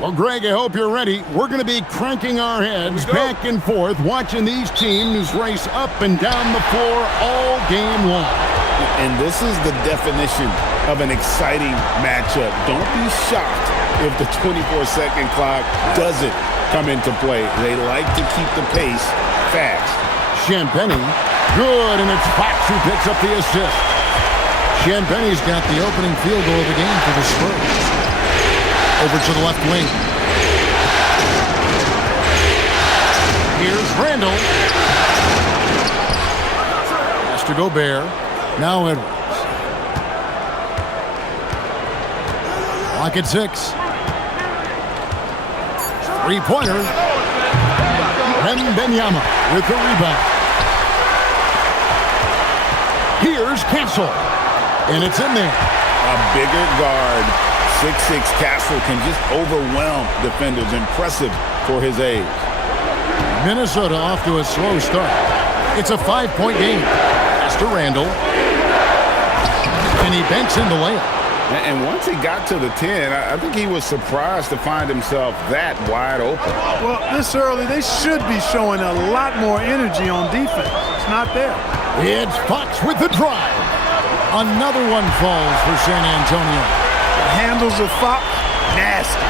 Well, Greg, I hope you're ready. We're going to be cranking our heads back and forth, watching these teams race up and down the floor all game long. And this is the definition of an exciting matchup. Don't be shocked if the 24-second clock doesn't come into play. They like to keep the pace fast. Champagny, good, and it's Fox who picks up the assist. Champagny's got the opening field goal of the game for the Spurs. Over to the left wing. Here's Randall. Has to Gobert. Now Edwards. Lock at 6. Three-pointer. Wembanyama with the rebound. Here's Castle. And it's in there. A bigger guard. 6'6" Castle can just overwhelm defenders. Impressive for his age. Minnesota off to a slow start. It's a 5-point game. Pass to Randall. And he banks in the layup. And once he got to the 10, I think he was surprised to find himself that wide open. Well, this early, they should be showing a lot more energy on defense. It's not there. It's Fox with the drive. Another one falls for San Antonio. Handles of Fox, nasty.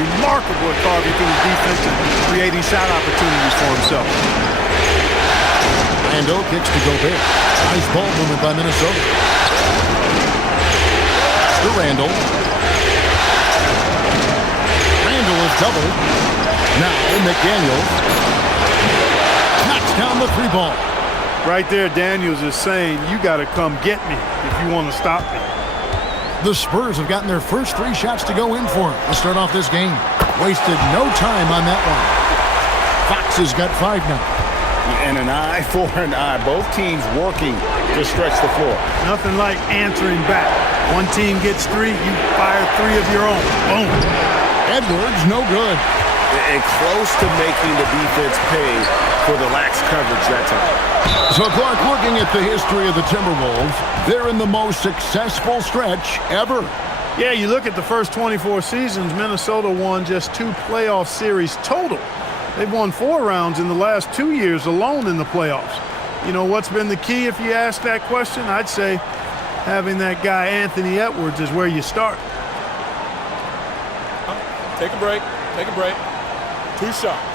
Remarkable at carving through his defense and creating shot opportunities for himself. Randall kicks to Gobert. Nice ball movement by Minnesota. To Randall. Randall is doubled. Now McDaniels knocks down the 3-ball. Right there, Daniels is saying, you got to come get me if you want to stop me. The Spurs have gotten their first 3 shots to go in for to start off this game. Wasted no time on that one. Fox has got 5 now. And an eye for an eye. Both teams working to stretch the floor. Nothing like answering back. One team gets 3, you fire 3 of your own. Boom. Edwards, no good. And close to making the defense pay for the lax coverage that time. So, Clark, looking at the history of the Timberwolves, they're in the most successful stretch ever. Yeah, you look at the first 24 seasons, Minnesota won just 2 playoff series total. They've won 4 rounds in the last 2 years alone in the playoffs. You know, what's been the key if you ask that question? I'd say having that guy Anthony Edwards is where you start. Take a break. Take a break. 2 shots.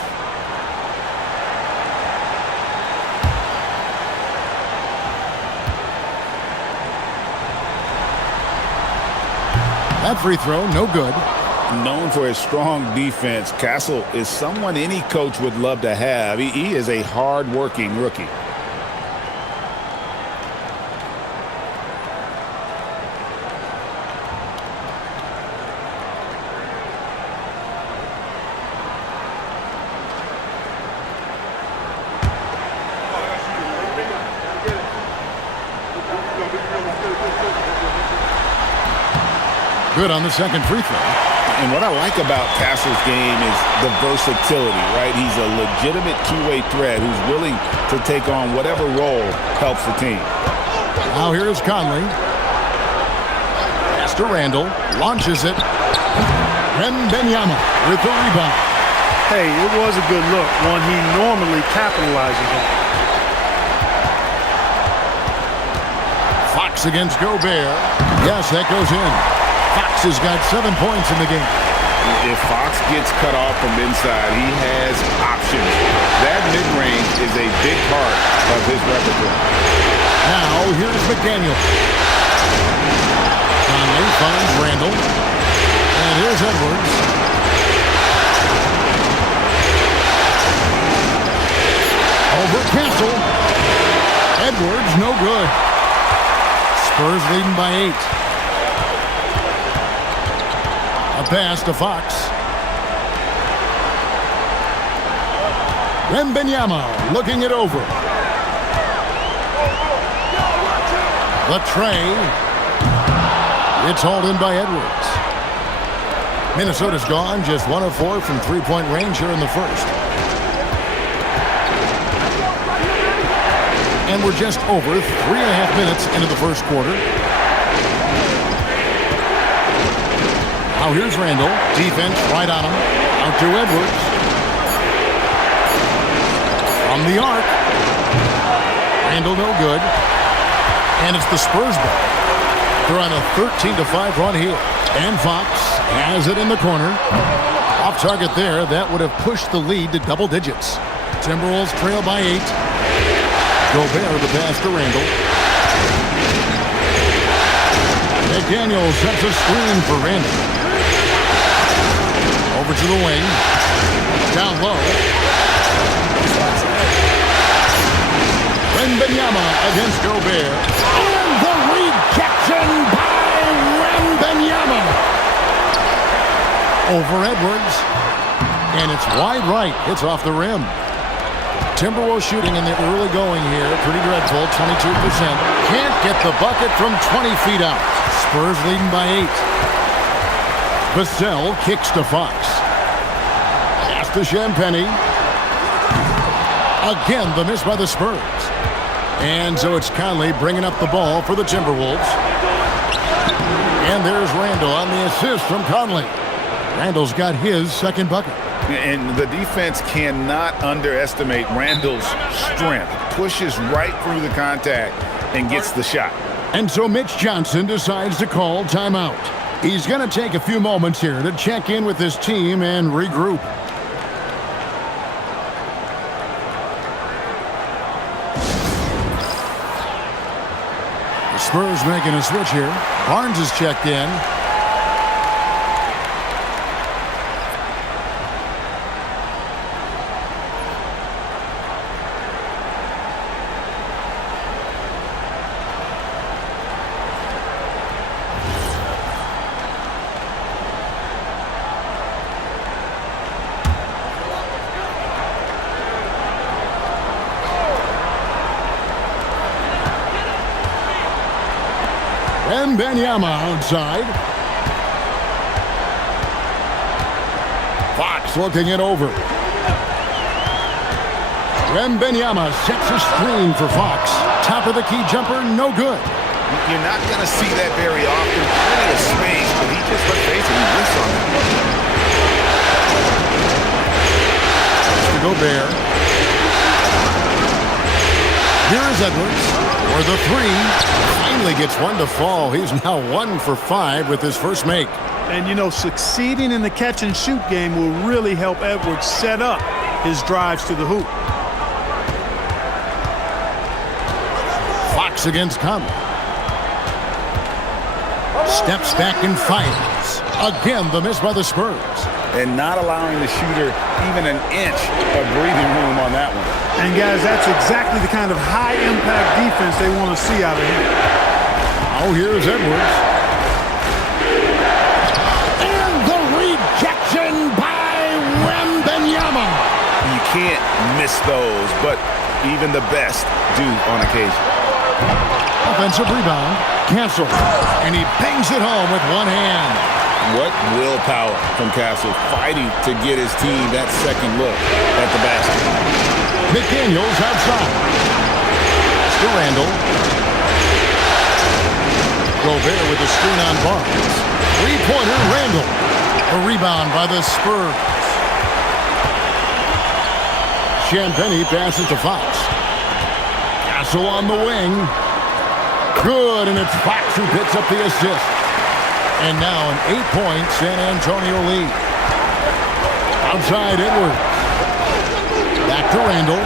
That free throw, no good. Known for his strong defense, Castle is someone any coach would love to have. He is a hard-working rookie. Good on the second free throw. And what I like about Castle's game is the versatility, right? He's a legitimate two-way threat who's willing to take on whatever role helps the team. Now here is Conley. Pass to Randall. Launches it. Wembanyama with the rebound. Hey, it was a good look, one he normally capitalizes on. Fox against Gobert. Yes, that goes in. Fox has got 7 points in the game. If Fox gets cut off from inside, he has options. That mid-range is a big part of his repertoire. Now, here's McDaniel. Conley finds Randall. And here's Edwards. Over Castle. Edwards, no good. Spurs leading by 8. A pass to Fox. Wembanyama looking it over. The tray. It's hauled in by Edwards. Minnesota's gone just 1 of 4 from 3-point range here in the first. And we're just over 3.5 minutes into the first quarter. Now Now here's Randall. Defense right on him. Out to Edwards. From the arc. Randall no good. And it's the Spurs ball. They're on a 13-5 run here. And Fox has it in the corner. Off target there. That would have pushed the lead to double digits. Timberwolves trail by 8. Gobert the pass to Randall. McDaniel sets a screen for Randall. Over to the wing. Down low. Wembanyama against Gobert. And the rejection by Wembanyama. Over Edwards. And it's wide right. It's off the rim. Timberwolves shooting in the early going here. Pretty dreadful, 22%. Can't get the bucket from 20 feet out. Spurs leading by 8. Vassell kicks to Fox. Pass to Champagnie. Again, the miss by the Spurs. And so it's Conley bringing up the ball for the Timberwolves. And there's Randall on the assist from Conley. Randall's got his second bucket. And the defense cannot underestimate Randall's strength. Pushes right through the contact and gets the shot. And so Mitch Johnson decides to call timeout. He's going to take a few moments here to check in with his team and regroup. The Spurs making a switch here. Barnes is checked in. Wembanyama outside. Fox looking it over. Wembanyama sets a screen for Fox. Top of the key jumper, no good. You're not going to see that very often. Plenty of space, but he just basically missed on that. To Gobert. Here is Edwards for the three. Finally gets one to fall. He's now 1 for 5 with his first make. And, you know, succeeding in the catch-and-shoot game will really help Edwards set up his drives to the hoop. Fox against Conley. Steps back and fires. Again, the miss by the Spurs. And not allowing the shooter even an inch of breathing room on that one. And, guys, that's exactly the kind of high-impact defense they want to see out of him. Oh, here's Edwards. And the rejection by Wembanyama. You can't miss those, but even the best do on occasion. Offensive rebound. Castle. And he bangs it home with one hand. What willpower from Castle, fighting to get his team that second look at the basket. McDaniels outside. To Randall. Gobert with the screen on Barnes. Three-pointer, Randall. A rebound by the Spurs. Champagnie passes to Fox. Castle on the wing. Good, and it's Fox who picks up the assist. And now an 8-point San Antonio lead. Outside Edwards. Back to Randall.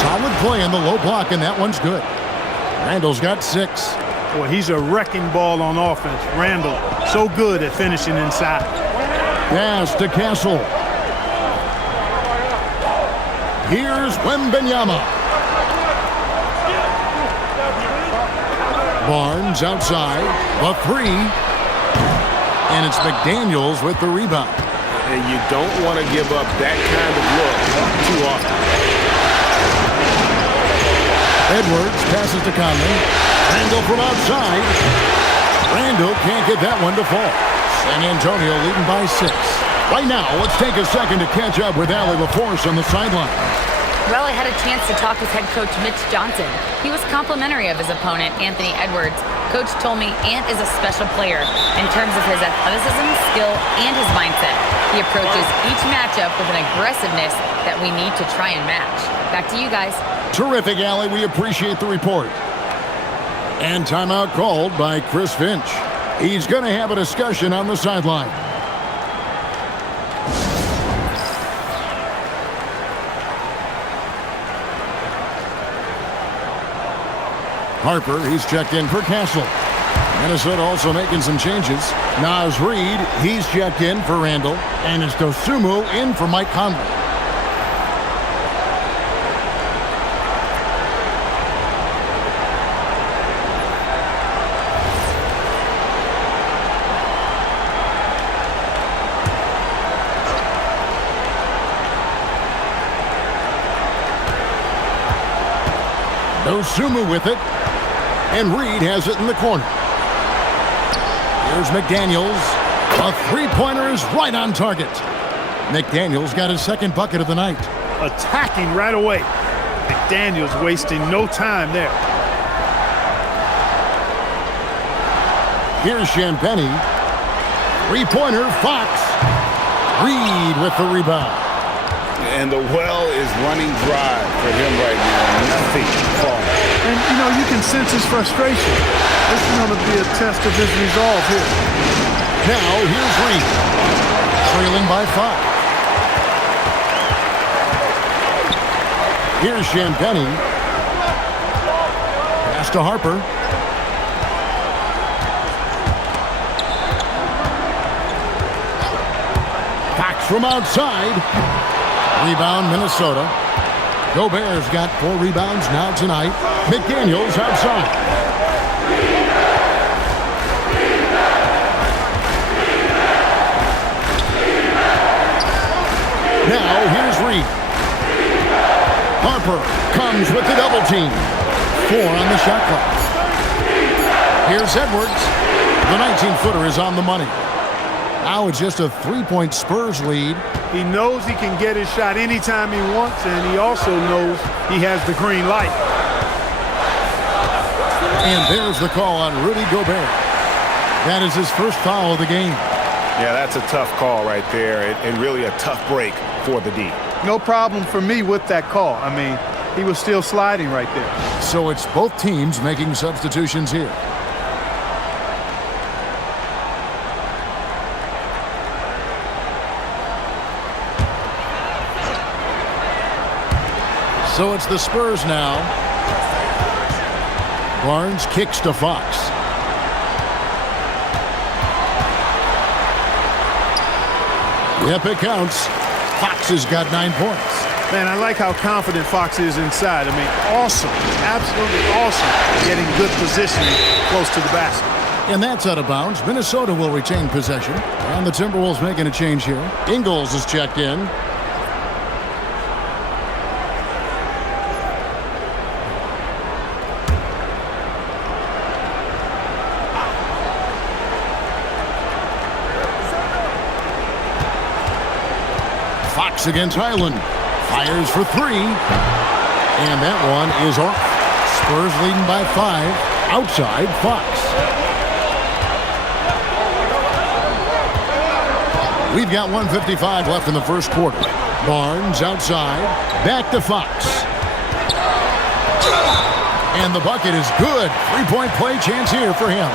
Solid play in the low block, and that one's good. Randall's got 6. Boy, he's a wrecking ball on offense. Randall, so good at finishing inside. Pass to Castle. Here's Wembanyama. Barnes outside, the 3. And it's McDaniels with the rebound. And you don't want to give up that kind of look too often. Edwards passes to Conley. Randall from outside. Randall can't get that one to fall. San Antonio leading by 6. Right now, let's take a second to catch up with Allie LaForce on the sideline. Well, I had a chance to talk with head coach Mitch Johnson. He was complimentary of his opponent, Anthony Edwards. Coach told me Ant is a special player in terms of his athleticism, skill, and his mindset. He approaches each matchup with an aggressiveness that we need to try and match. Back to you guys. Terrific, Allie. We appreciate the report. And timeout called by Chris Finch. He's going to have a discussion on the sideline. Harper, he's checked in for Castle. Minnesota also making some changes. Naz Reid, he's checked in for Randall. And it's Dosumu in for Mike Conley. Dosumu with it. And Reid has it in the corner. Here's McDaniels. A three-pointer is right on target. McDaniels got his second bucket of the night. Attacking right away. McDaniels wasting no time there. Here's Champagnie. Three-pointer, Fox. Reid with the rebound. And the well is running dry for him right now. Nothing falling. And, you can sense his frustration. This is going to be a test of his resolve here. Now, here's Reid. Trailing by 5. Here's Champagnie. Pass to Harper. Fox from outside. Rebound, Minnesota. Gobert's got 4 rebounds now tonight. McDaniels outside. Now here's Reid. Harper comes with the double team. 4 on the shot clock. Here's Edwards. The 19-footer is on the money. Now it's just a 3-point Spurs lead. He knows he can get his shot anytime he wants, and he also knows he has the green light. And there's the call on Rudy Gobert. That is his first foul of the game. Yeah, that's a tough call right there, and really a tough break for the D. No problem for me with that call. I mean, he was still sliding right there. So it's both teams making substitutions here. So it's the Spurs now. Barnes kicks to Fox. Yep, it counts. Fox has got 9 points. Man, I like how confident Fox is inside. I mean, awesome. Absolutely awesome. Getting good positioning close to the basket. And that's out of bounds. Minnesota will retain possession. And the Timberwolves making a change here. Ingles is checked in. Fox against Highland. Fires for 3. And that one is off. Spurs leading by 5. Outside, Fox. We've got 1:55 left in the first quarter. Barnes outside. Back to Fox. And the bucket is good. 3-point play chance here for him.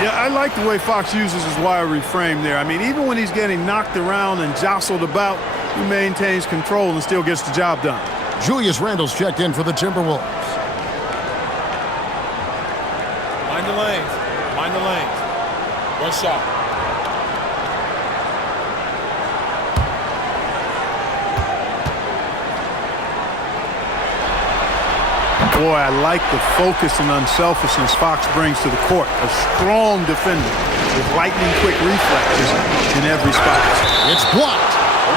Yeah, I like the way Fox uses his wiry frame there. I mean, even when he's getting knocked around and jostled about, he maintains control and still gets the job done. Julius Randle's checked in for the Timberwolves. Mind the lanes. Mind the lanes. One shot. Boy, I like the focus and unselfishness Fox brings to the court. A strong defender with lightning-quick reflexes in every spot. It's blocked.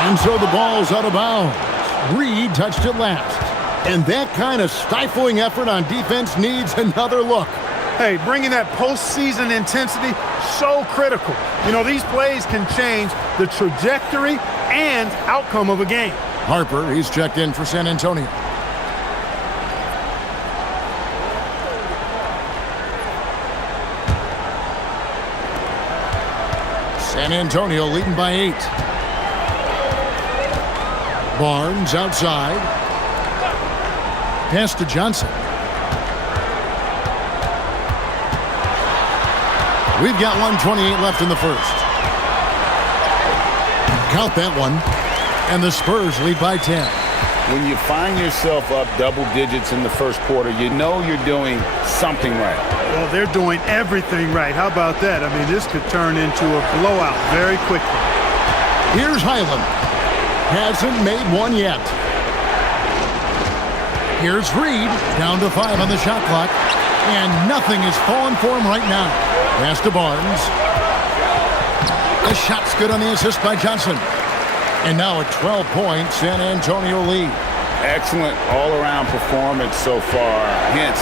And so the ball's out of bounds. Reid touched it last. And that kind of stifling effort on defense needs another look. Hey, bringing that postseason intensity, so critical. You know, these plays can change the trajectory and outcome of a game. Harper, he's checked in for San Antonio. San Antonio leading by 8. Barnes outside. Pass to Johnson. We've got 1:28 left in the first. Count that one. And the Spurs lead by 10. When you find yourself up double digits in the first quarter, you know you're doing something right. Well, they're doing everything right. How about that? I mean, this could turn into a blowout very quickly. Here's Highland. Hasn't made one yet. Here's Reed. Down to 5 on the shot clock. And nothing is falling for him right now. Pass to Barnes. The shot's good on the assist by Johnson. And now a 12-point San Antonio lead. Excellent all-around performance so far, hence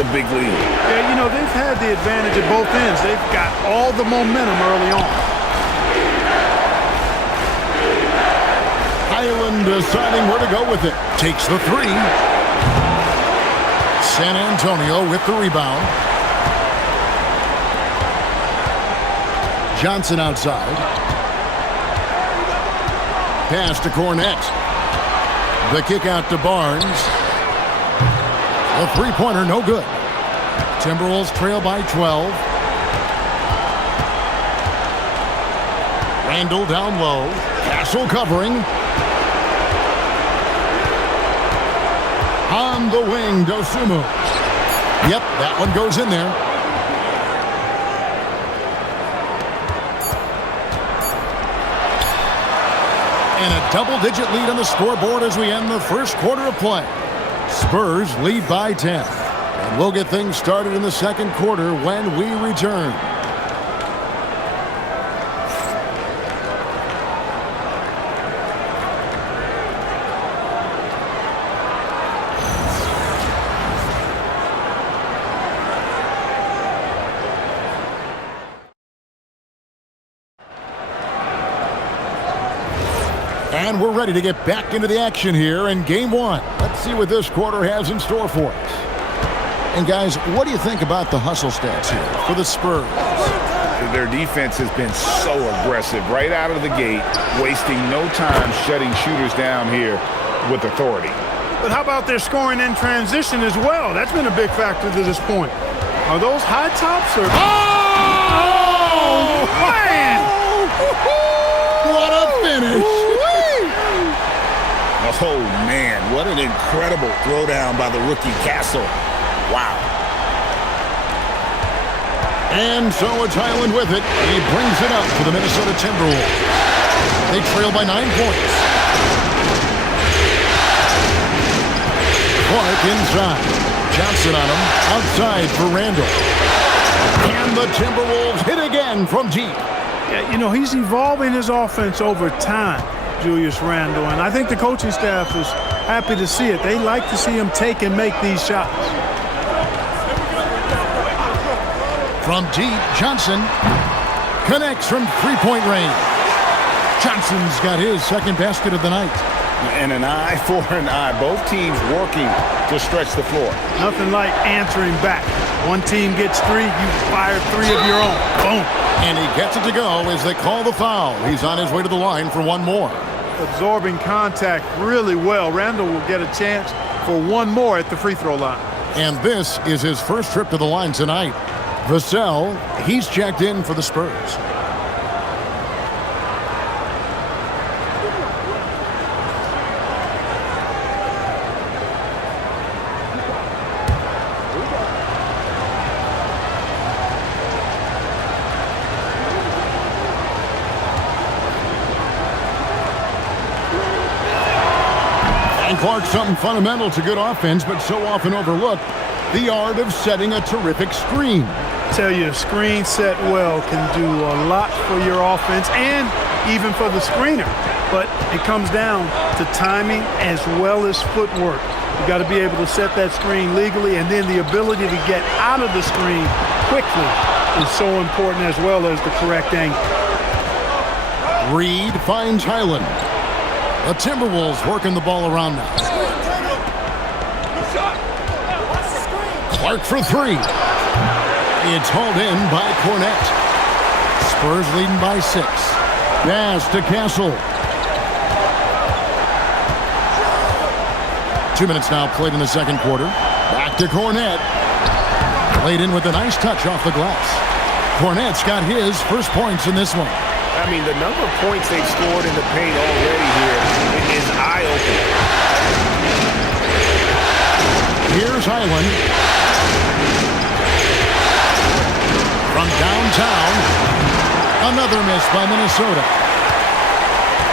the big lead. Yeah, you know, they've had the advantage at both ends. They've got all the momentum early on. Highland deciding where to go with it. Takes the 3. San Antonio with the rebound. Johnson outside. Pass to Cornette. The kick out to Barnes. The three-pointer, no good. Timberwolves trail by 12. Randall down low. Castle covering. On the wing, Dosunmu. Yep, that one goes in there. And a double-digit lead on the scoreboard as we end the first quarter of play. Spurs lead by 10. And we'll get things started in the second quarter when we return. And we're ready to get back into the action here in Game 1. Let's see what this quarter has in store for us. And guys, what do you think about the hustle stats here for the Spurs? Their defense has been so aggressive right out of the gate, wasting no time shutting shooters down here with authority. But how about their scoring in transition as well? That's been a big factor to this point. Are those high tops or... Oh! Man! What a finish! Oh, man, what an incredible throwdown by the rookie Castle. Wow. And so it's Highland with it. He brings it up to the Minnesota Timberwolves. They trail by 9 points. Clark inside. Johnson on him. Outside for Randall. And the Timberwolves hit again from deep. Yeah, you know, he's evolving his offense over time, Julius Randle, and I think the coaching staff is happy to see it. They like to see him take and make these shots. From deep, Johnson connects from three-point range. Johnson's got his second basket of the night. And an eye for an eye. Both teams working to stretch the floor. Nothing like answering back. One team gets 3, you fire 3 of your own. Boom. And he gets it to go as they call the foul. He's on his way to the line for one more. Absorbing contact really well. Randall will get a chance for one more at the free throw line. And this is his first trip to the line tonight. Vassell, he's checked in for the Spurs. Clark, something fundamental to good offense, but so often overlooked, the art of setting a terrific screen. Tell you, a screen set well can do a lot for your offense and even for the screener. But it comes down to timing as well as footwork. You got to be able to set that screen legally, and then the ability to get out of the screen quickly is so important, as well as the correct angle. Reed finds Highland. The Timberwolves working the ball around now. Clark for three. It's hauled in by Cornet. Spurs leading by 6. Pass to Castle. 2 minutes now played in the second quarter. Back to Cornet. Played in with a nice touch off the glass. Cornet's got his first points in this one. I mean, the number of points they've scored in the paint already here is eye-opening. Here's Highland. From downtown, another miss by Minnesota.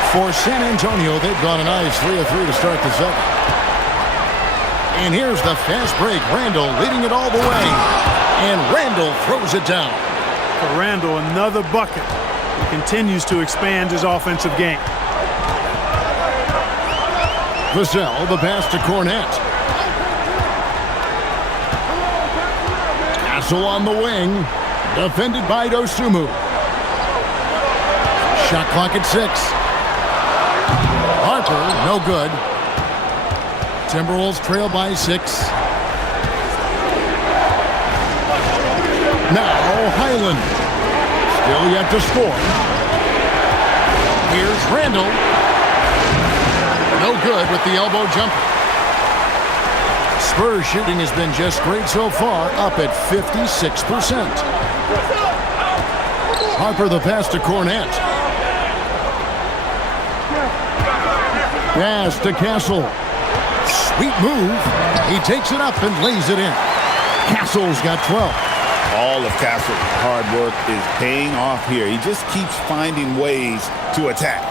For San Antonio, they've got a nice 3 of 3 to start the second. And here's the fast break. Randall leading it all the way. And Randall throws it down. For Randall, another bucket. He continues to expand his offensive game. Vassell, the pass to Cornet. Castle on the wing. Defended by Dosunmu. Shot clock at 6. Harper, no good. Timberwolves trail by 6. Now Highland. Still yet to score. Here's Randall. No good with the elbow jumper. Spurs shooting has been just great so far, up at 56%. Harper the pass to Cornet. Pass to Castle. Sweet move. He takes it up and lays it in. Castle's got 12. All of Castle's hard work is paying off here. He just keeps finding ways to attack.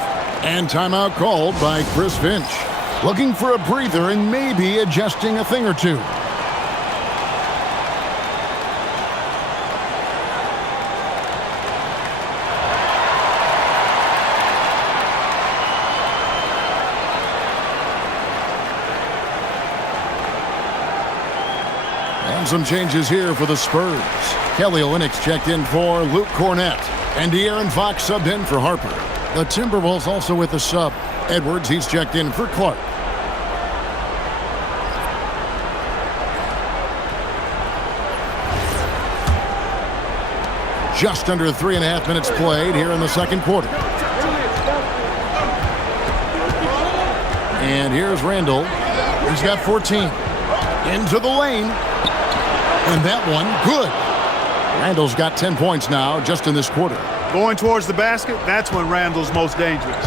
And timeout called by Chris Finch. Looking for a breather and maybe adjusting a thing or two. And some changes here for the Spurs. Kelly Olynyk checked in for Luke Cornet. And De'Aaron Fox subbed in for Harper. The Timberwolves also with a sub. Edwards, he's checked in for Clark. Just under 3.5 minutes played here in the second quarter. And here's Randall. He's got 14. Into the lane. And that one, good. Randall's got 10 points now just in this quarter. Going towards the basket, that's when Randall's most dangerous.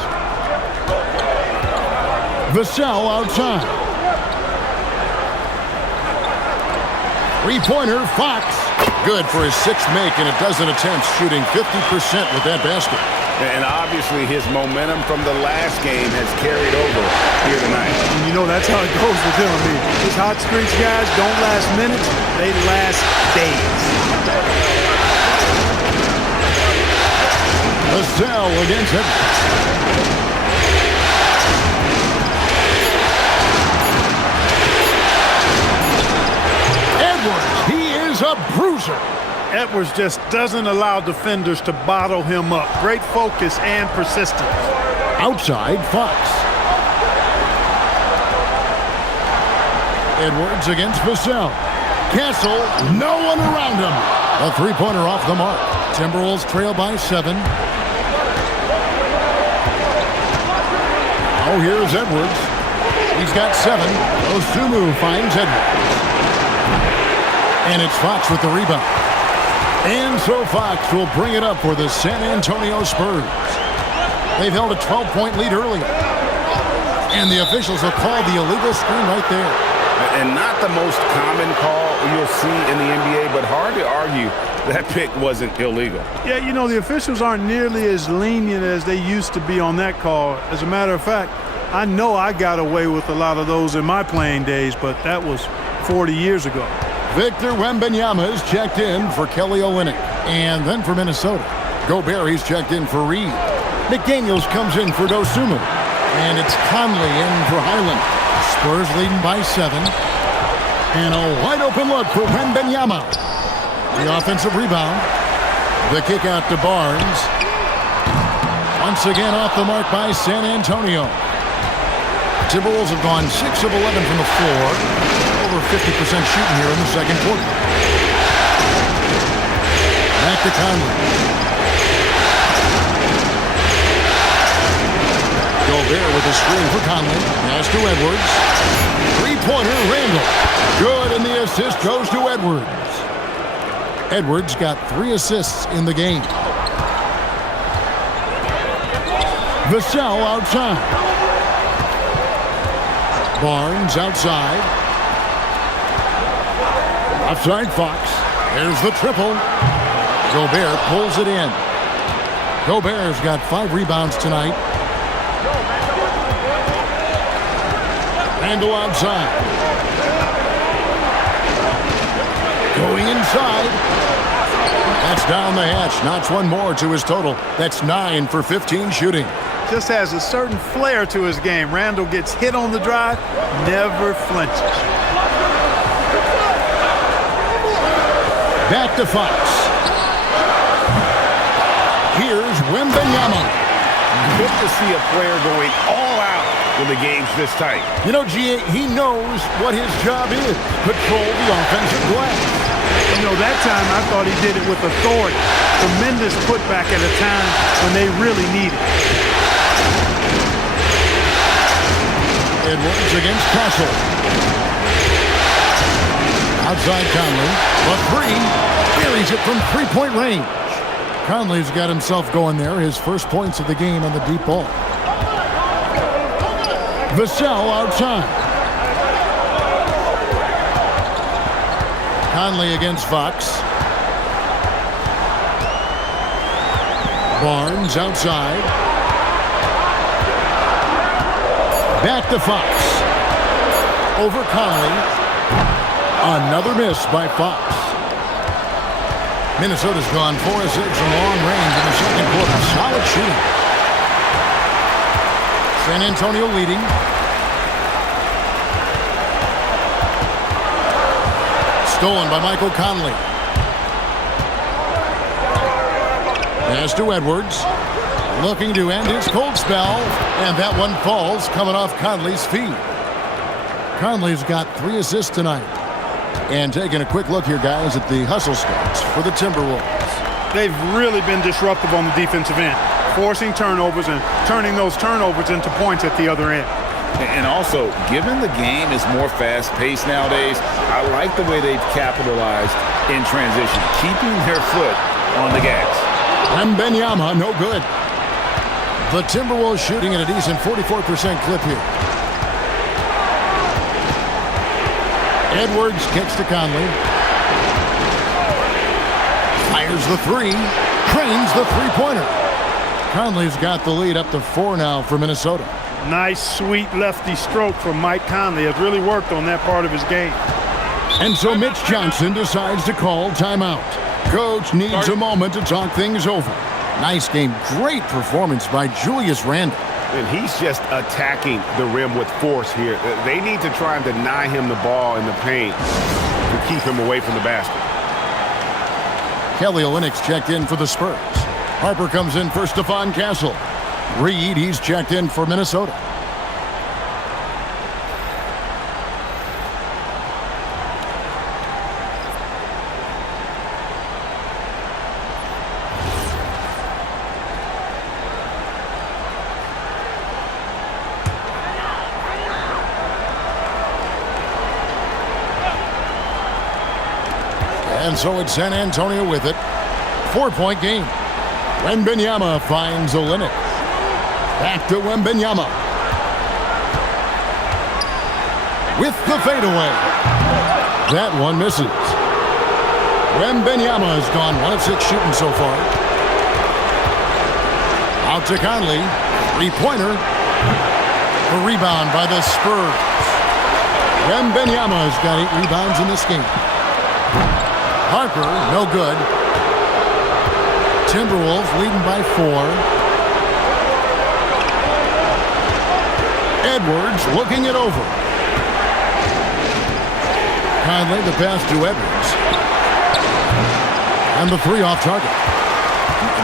Vassell outside. Three-pointer, Fox. Good for his 6th make and a dozen attempts, shooting 50% with that basket. And obviously his momentum from the last game has carried over here tonight. And you know, that's how it goes with him. I mean, his hot streaks, guys, don't last minutes. They last days. Vassell against it. Edwards, he is a bruiser. Edwards just doesn't allow defenders to bottle him up. Great focus and persistence. Outside, Fox. Edwards against Vassell. Castle, no one around him. A three-pointer off the mark. Timberwolves trail by 7. Oh, here's Edwards. He's got 7. Dosunmu finds Edwards. And it's Fox with the rebound. And so Fox will bring it up for the San Antonio Spurs. They've held a 12-point lead earlier. And the officials have called the illegal screen right there. And not the most common call you'll see in the NBA, but hard to argue that pick wasn't illegal. Yeah, you know, the officials aren't nearly as lenient as they used to be on that call. As a matter of fact, I know I got away with a lot of those in my playing days, but that was 40 years ago. Victor Wembanyama is checked in for Kelly Olynyk. And then for Minnesota, Gobert, he's checked in for Reed. McDaniels comes in for Dosunmu. And it's Conley in for Highland. Spurs leading by 7. And a wide open look for Wembanyama. The offensive rebound. The kick out to Barnes. Once again off the mark by San Antonio. Timberwolves have gone 6 of 11 from the floor. Over 50% shooting here in the second quarter. Back to Conley. Gobert with a screen for Conley. Pass to Edwards. Three-pointer, Randall. Good, and the assist goes to Edwards. Edwards got 3 assists in the game. Vassell outside. Barnes outside. Outside Fox. There's the triple. Gobert pulls it in. Gobert's got 5 rebounds tonight. Randall outside. Going inside. That's down the hatch. Knocks one more to his total. That's 9 for 15 shooting. Just has a certain flair to his game. Randall gets hit on the drive, never flinches. Back to Fox. Here's Wembanyama. Good to see a player going all out when the game's this tight. You know, G.A., he knows what his job is. Control the offensive glass. You know, that time I thought he did it with authority. Tremendous putback at a time when they really need it. Edwards against Castle. Outside Conley. A 3. Buries it from 3-point range. Conley's got himself going there. His first points of the game on the deep ball. Vassell outside. Conley against Fox. Barnes outside. Back to Fox. Over Conley. Another miss by Fox. Minnesota's gone 4 of 6 from long range in the second quarter. Solid shooting. San Antonio leading. Stolen by Michael Conley. Pass to Edwards. Looking to end his cold spell. And that one falls coming off Conley's feet. Conley's got 3 assists tonight. And taking a quick look here, guys, at the hustle stats for the Timberwolves. They've really been disruptive on the defensive end, forcing turnovers and turning those turnovers into points at the other end. And also, given the game is more fast-paced nowadays, I like the way they've capitalized in transition, keeping their foot on the gas. Wembanyama, no good. The Timberwolves shooting at a decent 44% clip here. Edwards kicks to Conley. Fires the 3. Trains the three-pointer. Conley's got the lead up to 4 now for Minnesota. Nice, sweet lefty stroke from Mike Conley. Has really worked on that part of his game. And so Mitch Johnson decides to call timeout. Coach needs a moment to talk things over. Nice game. Great performance by Julius Randle. And he's just attacking the rim with force here. They need to try and deny him the ball in the paint to keep him away from the basket. Kelly Lynx checked in for the Spurs. Harper comes in for Stephon Castle. Reed, he's checked in for Minnesota. And so it's San Antonio with it. 4-point game. Wembanyama finds Olynyk. Back to Wembanyama. With the fadeaway. That one misses. Wembanyama has gone 1 of 6 shooting so far. Out to Conley. 3-pointer. The rebound by the Spurs. Wembanyama has got 8 rebounds in this game. Harper, no good. Timberwolves leading by 4. Edwards looking it over. Conley, the pass to Edwards. And the 3 off target.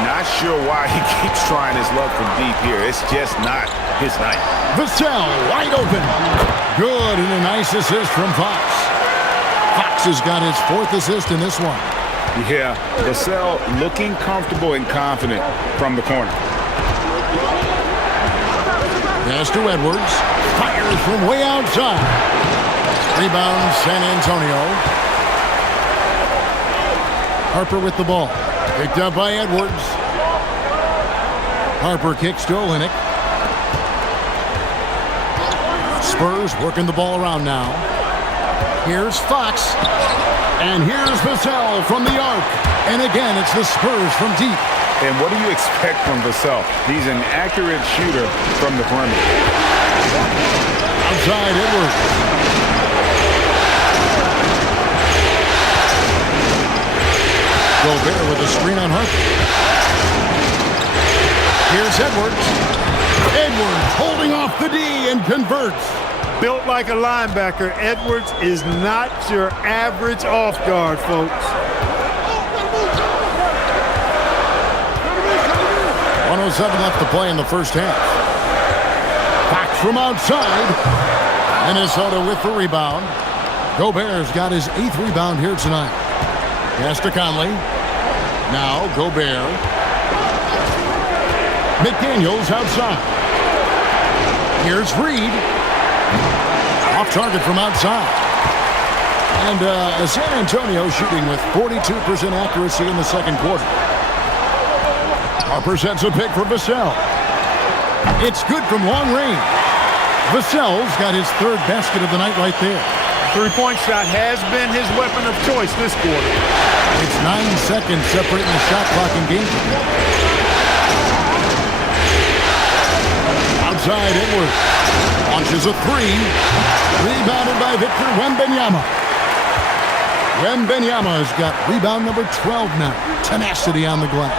Not sure why he keeps trying his luck from deep here. It's just not his night. Vassell wide open. Good, and a nice assist from Fox. Fox has got his 4th assist in this one. Yeah, Vassell looking comfortable and confident from the corner. Pass to Edwards. Fires from way outside. Rebound, San Antonio. Harper with the ball. Picked up by Edwards. Harper kicks to Olynyk. Spurs working the ball around now. Here's Fox. And here's Vassell from the arc. And again, it's the Spurs from deep. And what do you expect from Vassell? He's an accurate shooter from the perimeter. Outside Edwards. Gobert with a screen on Harper. Here's Edwards. Edwards holding off the D and converts. Built like a linebacker, Edwards is not your average off guard, folks. 107 left to play in the first half. Fox from outside. Minnesota with the rebound. Gobert's got his 8th rebound here tonight. Pass to Conley. Now Gobert. McDaniels outside. Here's Reed. Off target from outside. And San Antonio shooting with 42% accuracy in the second quarter. Harper sets a pick for Vassell. It's good from long range. Vassell's got his 3rd basket of the night right there. 3-point shot has been his weapon of choice this quarter. It's 9 seconds separating the shot clock and game. Outside Edwards. Launches a 3. Rebounded by Victor Wembanyama. Wembanyama's got rebound number 12 now. Tenacity on the glass.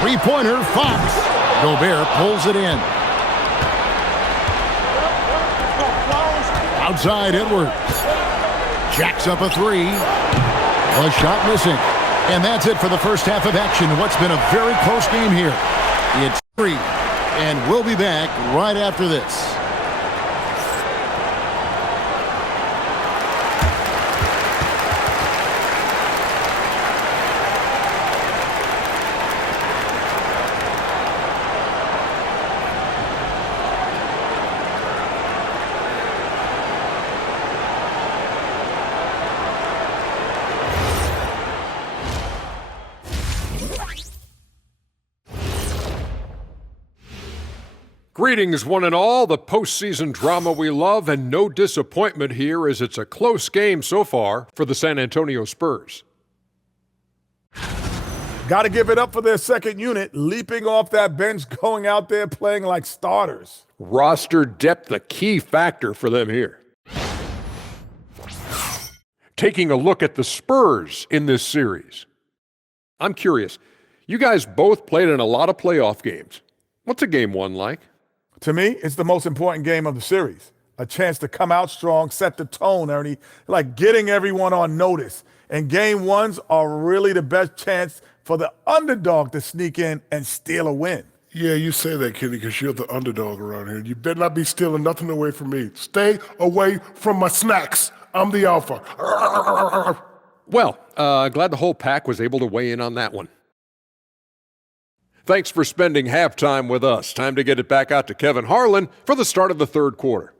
3-pointer, Fox. Gobert pulls it in. Outside Edwards. Jacks up a 3. A shot missing. And that's it for the first half of action. What's been a very close game here. It's 3. And we'll be back right after this. Greetings, one and all. The postseason drama we love, and no disappointment here as it's a close game so far for the San Antonio Spurs. Got to give it up for their second unit, leaping off that bench, going out there playing like starters. Roster depth, a key factor for them here. Taking a look at the Spurs in this series. I'm curious, you guys both played in a lot of playoff games. What's a game 1 like? To me, it's the most important game of the series. A chance to come out strong, set the tone, Ernie, like getting everyone on notice. And game 1s are really the best chance for the underdog to sneak in and steal a win. Yeah, you say that, Kenny, because you're the underdog around here. You better not be stealing nothing away from me. Stay away from my snacks. I'm the alpha. Well, glad the whole pack was able to weigh in on that one. Thanks for spending halftime with us. Time to get it back out to Kevin Harlan for the start of the third quarter.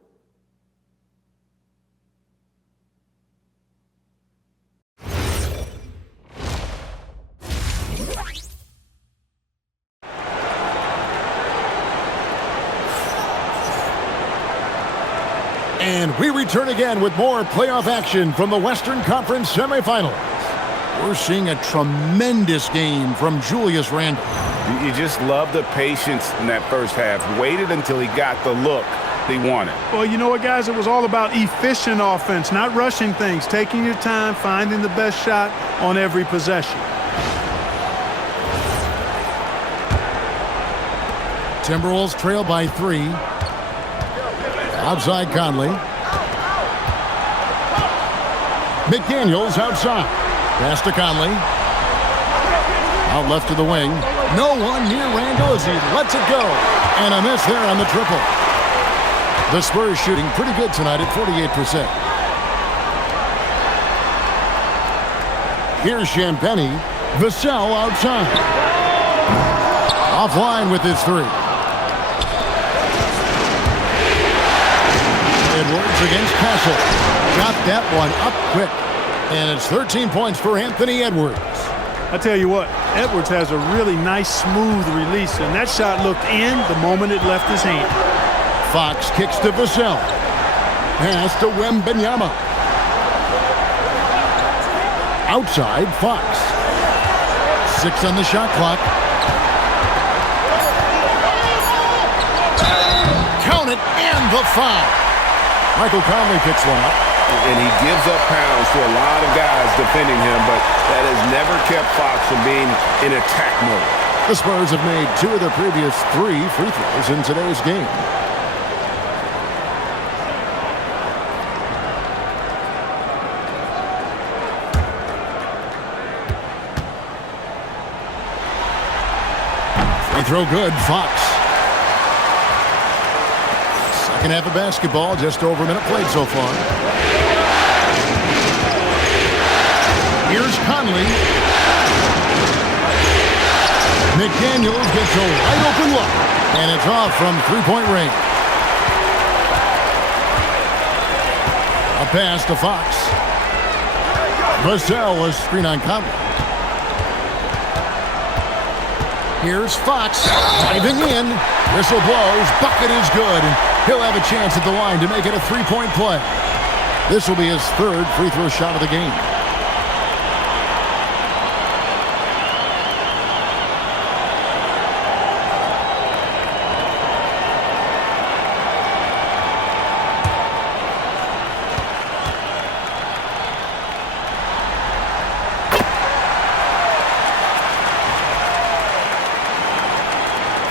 And we return again with more playoff action from the Western Conference semifinals. We're seeing a tremendous game from Julius Randle. You just love the patience in that first half. Waited until he got the look they wanted. Well, you know what, guys? It was all about efficient offense, not rushing things, taking your time, finding the best shot on every possession. Timberwolves trail by 3. Outside Conley. McDaniels outside. Pass to Conley. Out left to the wing. No one near Randall as he lets it go. And a miss there on the triple. The Spurs shooting pretty good tonight at 48%. Here's Champagny. Vassell outside. Offline with his three. Edwards against Castle. Got that one up quick. And it's 13 points for Anthony Edwards. I tell you what, Edwards has a really nice, smooth release, and that shot looked in the moment it left his hand. Fox kicks to Vassell. Pass to Wembanyama. Outside, Fox. 6 on the shot clock. Count it, and the foul. Michael Conley picks one up. And he gives up pounds to a lot of guys defending him, but that has never kept Fox from being in attack mode. The Spurs have made 2 of their previous 3 free throws in today's game. Free throw good, Fox. Second half of basketball, just over a minute played so far. Here's Conley. McDaniels gets a wide open look, and it's off from three-point range. A pass to Fox. Vassell was screen on Conley. Here's Fox diving in. Whistle blows. Bucket is good, and he'll have a chance at the line to make it a three-point play. This will be his 3rd free throw shot of the game.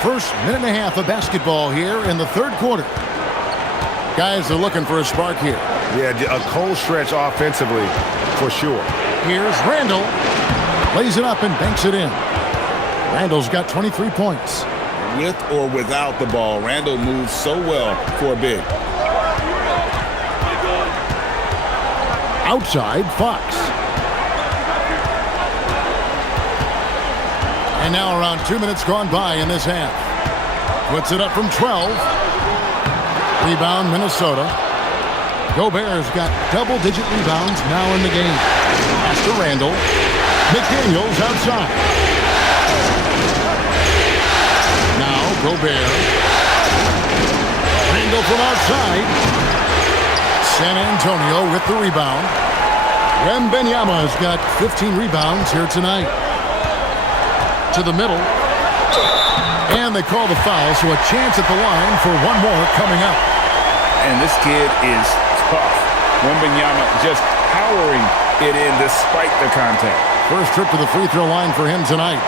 First minute and a half of basketball here in the 3rd quarter. Guys are looking for a spark here. Yeah, a cold stretch offensively for sure. Here's Randall. Lays it up and banks it in. Randall's got 23 points. With or without the ball, Randall moves so well for a big. Outside, Fox. And now around 2 minutes gone by in this half. Puts it up from 12. Rebound, Minnesota. Gobert's got double-digit rebounds now in the game. Pass to Randall. McDaniels outside. Now Gobert. Randall from outside. San Antonio with the rebound. Wembanyama's got 15 rebounds here tonight. To the middle. And they call the foul, so a chance at the line for one more coming up. And this kid is tough. Wembanyama just powering it in despite the contact. First trip to the free throw line for him tonight.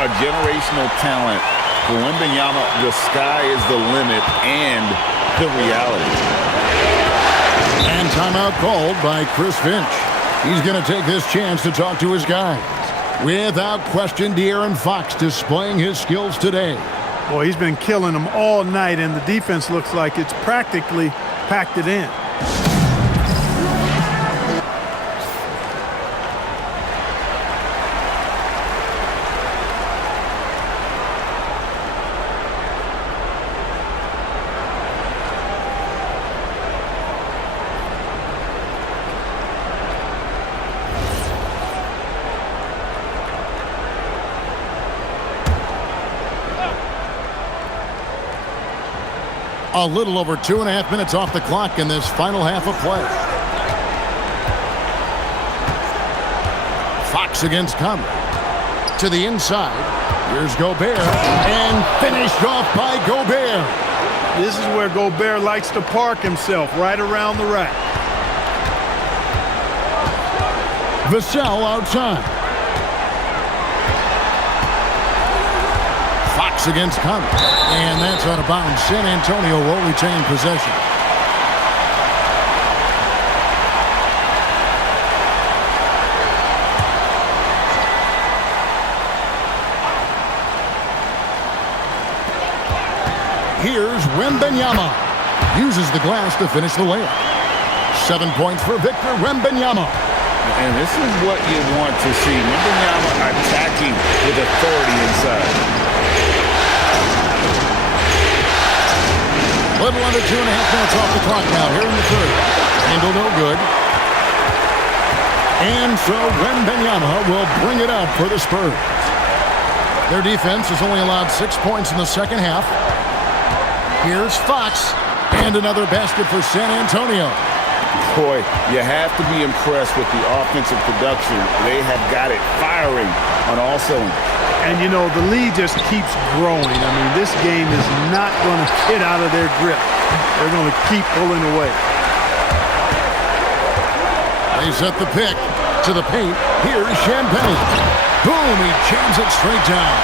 A generational talent. For Wembanyama, the sky is the limit and the reality. And timeout called by Chris Finch. He's going to take this chance to talk to his guys. Without question, De'Aaron Fox displaying his skills today. Boy, he's been killing them all night, and the defense looks like it's practically packed it in. A little over 2.5 minutes off the clock in this final half of play. Fox against Conley. To the inside. Here's Gobert. And finished off by Gobert. This is where Gobert likes to park himself, right around the rack. Vassell outside. Fox against Conley. And that's out of bounds. San Antonio will retain possession. Here's Wembanyama. Uses the glass to finish the layup. 7 points for Victor Wembanyama. And this is what you want to see. Wembanyama attacking with authority inside. Little under 2.5 minutes off the clock now here in the third. Handle no good. And so Wembanyama will bring it up for the Spurs. Their defense has only allowed 6 points in the second half. Here's Fox, and another basket for San Antonio. Boy, you have to be impressed with the offensive production. They have got it firing on all cylinders. And, you know, the lead just keeps growing. I mean, this game is not going to get out of their grip. They're going to keep pulling away. They set the pick to the paint. Here's Champagne. Boom, he jams it straight down.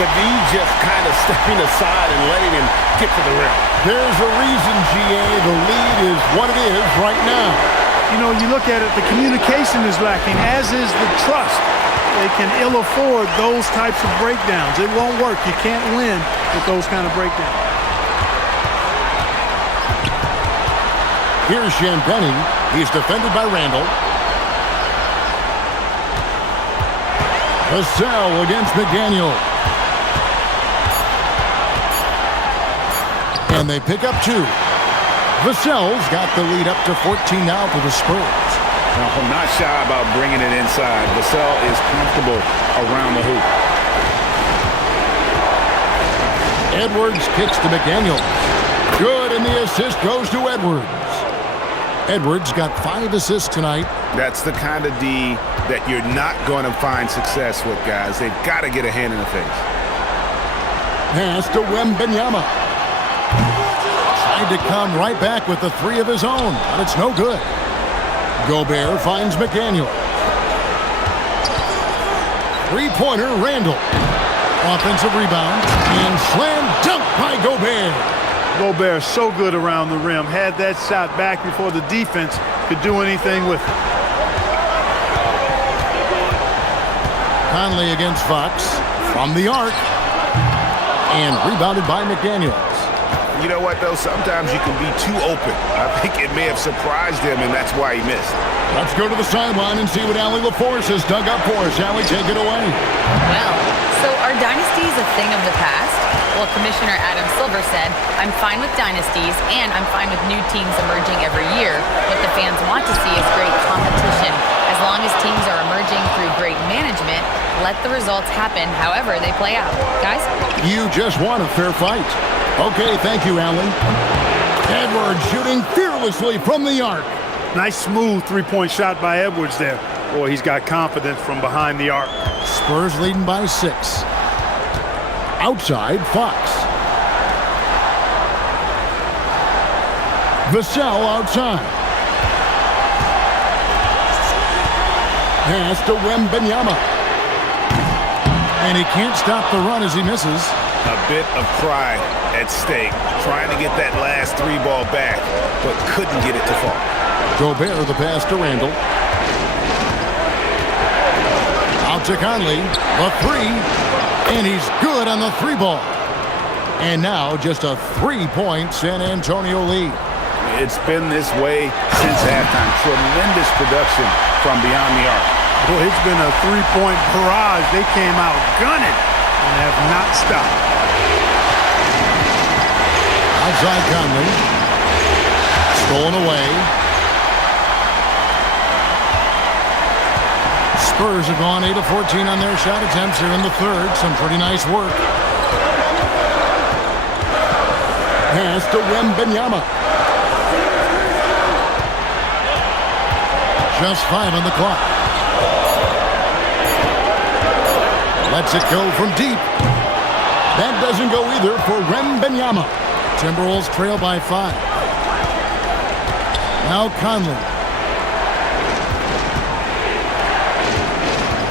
But he just kind of stepping aside and letting him get to the rim. There's a reason, GA, the lead is what it is right now. You know, you look at it, the communication is lacking, as is the trust. They can ill afford those types of breakdowns. It won't work. You can't win with those kind of breakdowns. Here's Champagne. He's defended by Randall. Vassell against McDaniel. And they pick up 2. Vassell's got the lead up to 14 now for the Spurs. I'm not shy about bringing it inside. Vassell is comfortable around the hoop. Edwards kicks to McDaniel. Good, and the assist goes to Edwards. Edwards got 5 assists tonight. That's the kind of D that you're not going to find success with, guys. They've got to get a hand in the face. Pass to Wembanyama. Tried to come right back with the 3 of his own, but it's no good. Gobert finds McDaniel. Three-pointer, Randall. Offensive rebound, and slam dunk by Gobert. Gobert so good around the rim. Had that shot back before the defense could do anything with it. Conley against Fox from the arc. And rebounded by McDaniels. You know what, though? Sometimes you can be too open. I think it may have surprised him, and that's why he missed. Let's go to the sideline and see what Allie LaForce has dug up for us. Allie, take it away. Well, so are dynasties a thing of the past? Well, Commissioner Adam Silver said, I'm fine with dynasties, and I'm fine with new teams emerging every year. What the fans want to see is great competition. As long as teams are emerging through great management, let the results happen however they play out. Guys? You just want a fair fight. Okay, thank you, Allie. Edwards shooting fearlessly from the arc. Nice smooth three-point shot by Edwards there. Boy, he's got confidence from behind the arc. Spurs leading by 6. Outside, Fox. Vassell outside. Pass to Wembanyama. And he can't stop the run as he misses. A bit of pride at stake, trying to get that last 3 ball back, but couldn't get it to fall. Gobert the pass to Randall. Out to Conley, the 3, and he's good on the 3 ball. And now just a 3-point San Antonio lead. It's been this way since halftime. Tremendous production from beyond the arc. Boy, it's been a 3-point barrage. They came out gunning and have not stopped. Outside Conley. Stolen away. Spurs have gone 8 of 14 on their shot attempts here in the third. Some pretty nice work. Pass to Wembanyama. Just 5 on the clock. Lets it go from deep. That doesn't go either for Wembanyama. Timberwolves trail by 5. Now Conley.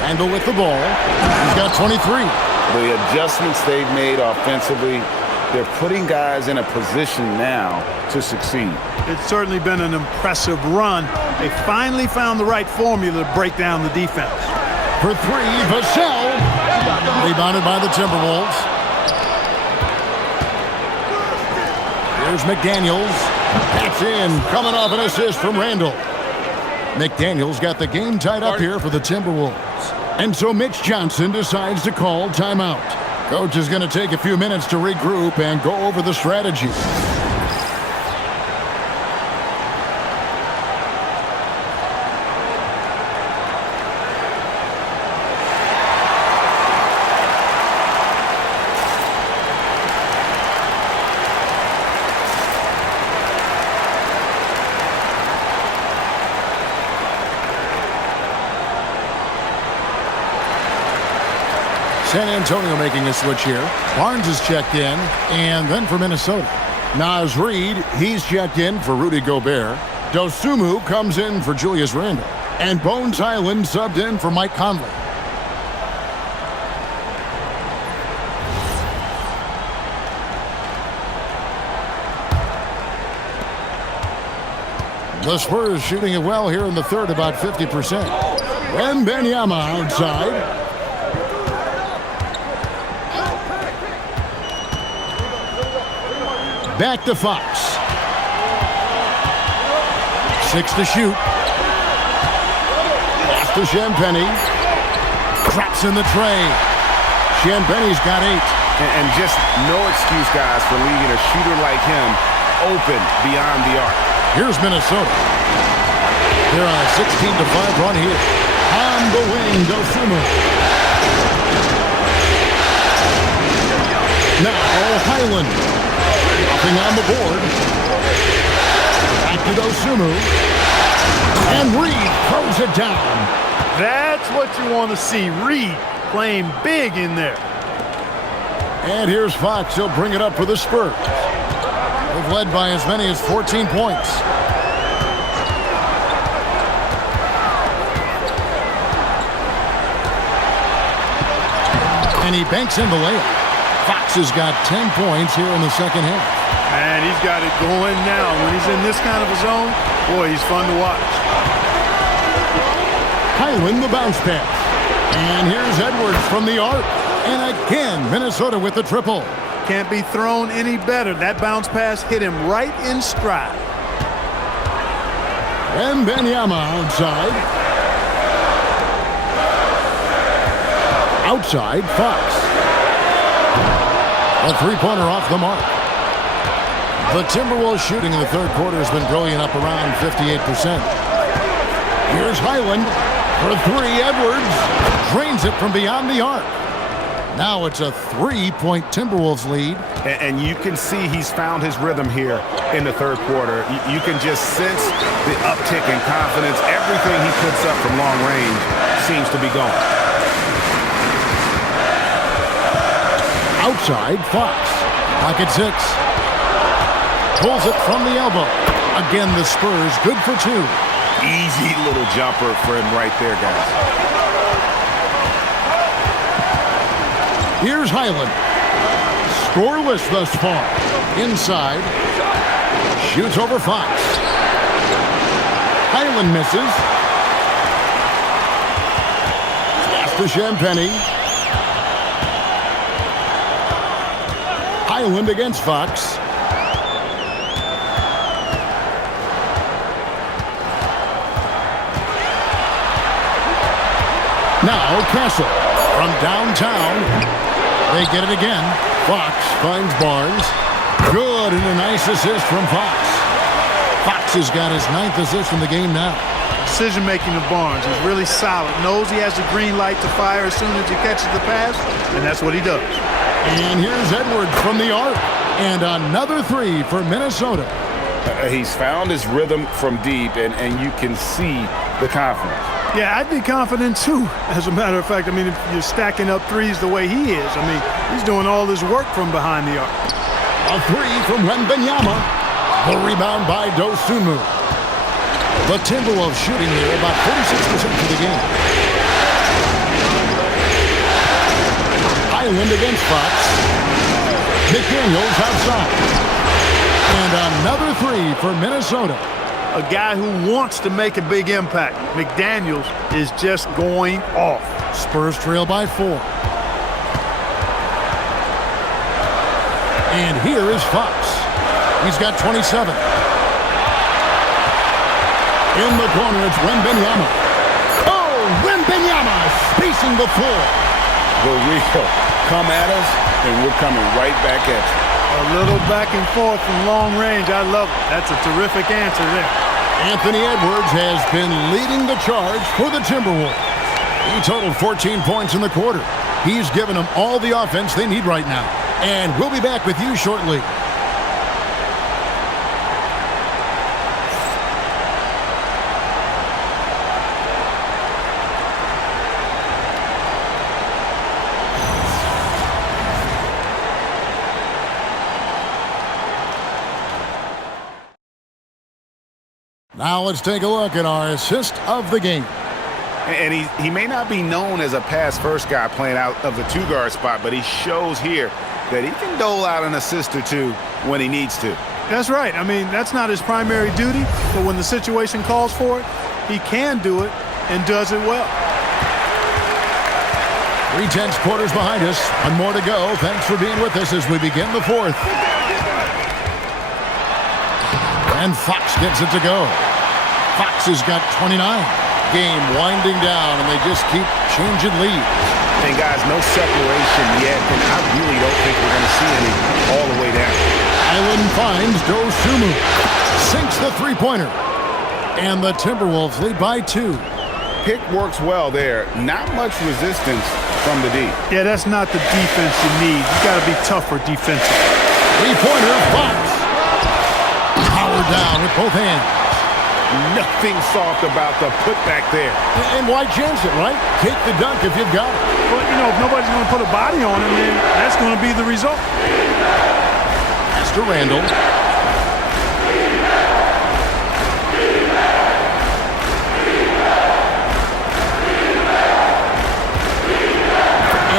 Randle with the ball. He's got 23. The adjustments they've made offensively, they're putting guys in a position now to succeed. It's certainly been an impressive run. They finally found the right formula to break down the defense. For three, Vassell. Rebounded by the Timberwolves. Here's McDaniels. That's in. Coming off an assist from Randle. McDaniels got the game tied up here for the Timberwolves. And so Mitch Johnson decides to call timeout. Coach is going to take a few minutes to regroup and go over the strategy. San Antonio making a switch here. Barnes is checked in, and then for Minnesota. Naz Reid, he's checked in for Rudy Gobert. Dosunmu comes in for Julius Randle. And Bones Highland subbed in for Mike Conley. The Spurs shooting it well here in the third, about 50%. Wembanyama outside. Back to Fox. 6 to shoot. Pass to Champagnie. Drops in the tray. Champagnie's got 8. And just no excuse, guys, for leaving a shooter like him open beyond the arc. Here's Minnesota. They're on a 16-5 run here. On the wing, Dosunmu. Now Highland. Nothing on the board. Back to Dosunmu. And Reid throws it down. That's what you want to see. Reid playing big in there. And here's Fox. He'll bring it up for the Spurs. They've led by as many as 14 points. And he banks in the layup. Fox has got 10 points here in the second half. And he's got it going now. When he's in this kind of a zone, boy, he's fun to watch. Highland the bounce pass. And here's Edwards from the arc. And again, Minnesota with the triple. Can't be thrown any better. That bounce pass hit him right in stride. Wembanyama outside. Outside, Fox. A three-pointer off the mark. The Timberwolves shooting in the third quarter has been brilliant, up around 58%. Here's Highland for three. Edwards drains it from beyond the arc. Now it's a 3-point Timberwolves lead. And you can see he's found his rhythm here in the third quarter. You can just sense the uptick in confidence. Everything he puts up from long range seems to be going. Outside, Fox. Pocket 6. Pulls it from the elbow. Again, the Spurs good for 2. Easy little jumper for him right there, guys. Here's Highland. Scoreless thus far. Inside. Shoots over Fox. Highland misses. Pass to Champagnie. Highland against Fox. Now Castle from downtown. They get it again. Fox finds Barnes. Good, and a nice assist from Fox. Fox has got his 9th assist in the game now. Decision-making of Barnes is really solid. Knows he has the green light to fire as soon as he catches the pass, and that's what he does. And here's Edwards from the arc. And another 3 for Minnesota. He's found his rhythm from deep, and you can see the confidence. Yeah, I'd be confident too, as a matter of fact. I mean, if you're stacking up threes the way he is, I mean, he's doing all this work from behind the arc. A 3 from Wembanyama. The rebound by Dosunmu. The Timberwolves shooting here about 46% for the game. whirlwind against Fox. McDaniels outside. And another three for Minnesota. A guy who wants to make a big impact. McDaniels is just going off. Spurs trail by 4. And here is Fox. He's got 27. In the corner, it's Wembanyama. Oh, Wembanyama spacing the floor. The real come at us, and we're coming right back at you. A little back and forth from long range. I love it. That's a terrific answer there. Anthony Edwards has been leading the charge for the Timberwolves. He totaled 14 points in the quarter. He's given them all the offense they need right now. And we'll be back with you shortly. Now let's take a look at our assist of the game. And he may not be known as a pass-first guy playing out of the two-guard spot, but he shows here that he can dole out an assist or two when he needs to. That's right. I mean, that's not his primary duty, but when the situation calls for it, he can do it and does it well. 3 tenths quarters behind us. One more to go. Thanks for being with us as we begin the fourth. And Fox gets it to go. Fox has got 29. Game winding down, and they just keep changing leads. And guys, no separation yet, and I really don't think we're going to see any all the way down. Island finds Dosunmu. Sinks the three-pointer. And the Timberwolves lead by 2. Pick works well there. Not much resistance from the D. Yeah, that's not the defense you need. You got to be tougher defensively. Three-pointer, Fox. Powered down with both hands. Nothing soft about the putback there. And why chance it, right? Take the dunk if you've got it. But, you know, if nobody's going to put a body on him, then that's going to be the result. Pass to Randall.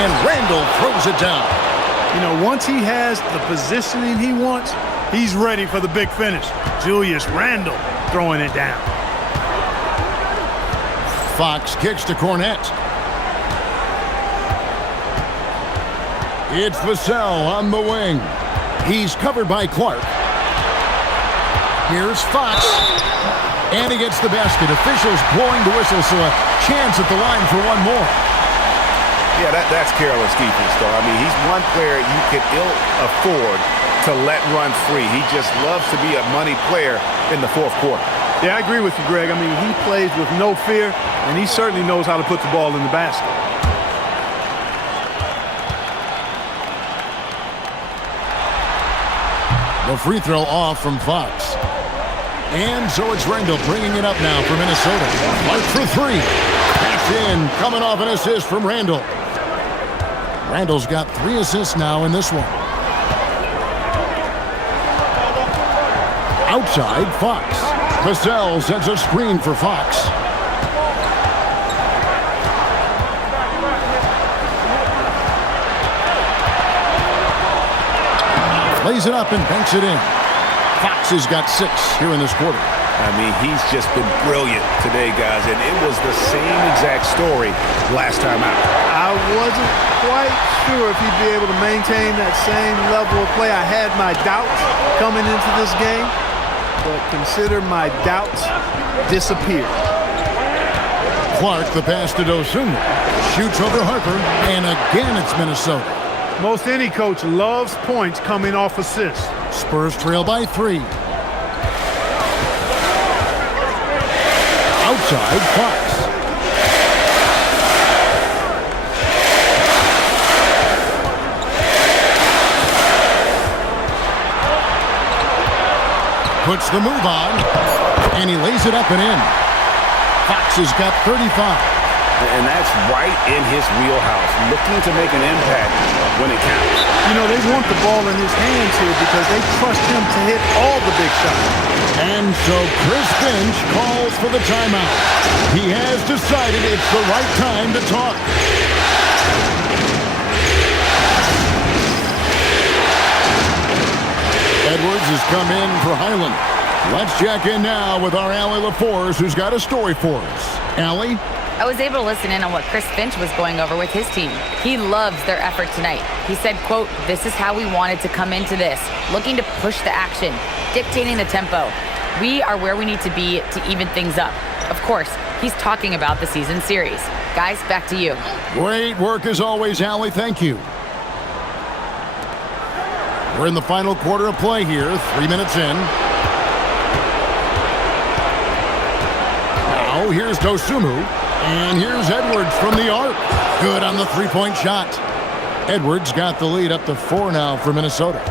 And Randall throws it down. You know, once he has the positioning he wants, he's ready for the big finish. Julius Randle throwing it down. Fox kicks to Cornette. It's Vassell on the wing. He's covered by Clark. Here's Fox. And he gets the basket. Officials blowing the whistle, so a chance at the line for one more. Yeah, that's careless defense, though. I mean, he's one player you could ill afford to let run free. He just loves to be a money player in the fourth quarter. Yeah, I agree with you, Greg. I mean, he plays with no fear, and he certainly knows how to put the ball in the basket. The free throw off from Fox. And so it's Randall bringing it up now for Minnesota. Clark for 3. Pass in, coming off an assist from Randall. Randall's got 3 assists now in this one. Outside, Fox. Vassell sends a screen for Fox. Lays it up and banks it in. Fox has got 6 here in this quarter. I mean, he's just been brilliant today, guys, and it was the same exact story last time out. I wasn't quite sure if he'd be able to maintain that same level of play. I had my doubts coming into this game, but consider my doubts disappeared. Clark, the pass to Dosunmu. Shoots over Harper, and again it's Minnesota. Most any coach loves points coming off assists. Spurs trail by 3. Outside, Fox. Puts the move on, and he lays it up and in. Fox has got 35. And that's right in his wheelhouse, looking to make an impact when it counts. You know, they want the ball in his hands here because they trust him to hit all the big shots. And so Chris Finch calls for the timeout. He has decided it's the right time to talk. come in for Highland. Let's check in now with our Allie LaForce, who's got a story for us. Allie? I was able to listen in on what Chris Finch was going over with his team. He loves their effort tonight. He said, quote, "This is how we wanted to come into this, looking to push the action, dictating the tempo. We are where we need to be to even things up." Of course, he's talking about the season series. Guys, back to you. Great work as always, Allie. Thank you. We're in the final quarter of play here, 3 minutes in. Now, here's Dosunmu. And here's Edwards from the arc. Good on the three-point shot. Edwards got the lead up to 4 now for Minnesota.